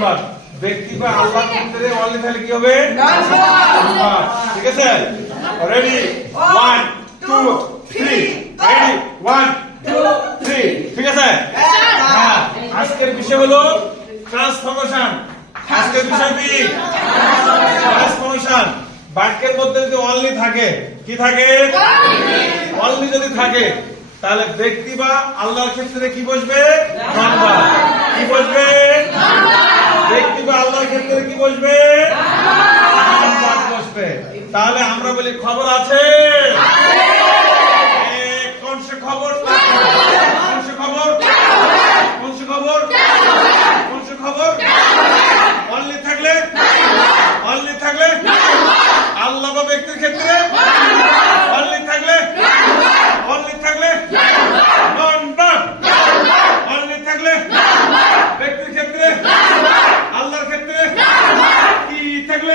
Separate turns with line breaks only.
Number ব্যক্তি বা আল্লাহ only তাহলে কি হবে? ঠিক আছে? Ready one two three ready one two three ঠিক আছে? হ্যাঁ। আজকের বিষয় হলো ট্রান্সফরমেশন আজকের বিষয় কি? ট্রান্সফরমেশন বাক্যের মধ্যে যদি অনলি থাকে কি থাকে? অনলি যদি থাকে তাহলে ব্যক্তি বা আল্লাহর ক্ষেত্রে কি বসবে? কি বসবে? তাহলে আমরা বলি খবর আছে? কোন সে খবর? খবর? খবর? খবর? অনলি থাকলে? থাকলে? আল্লাহ বা ব্যক্তির ক্ষেত্রে? থাকলে? থাকলে? থাকলে? ব্যক্তির ক্ষেত্রে? আল্লাহর ক্ষেত্রে? থাকলে?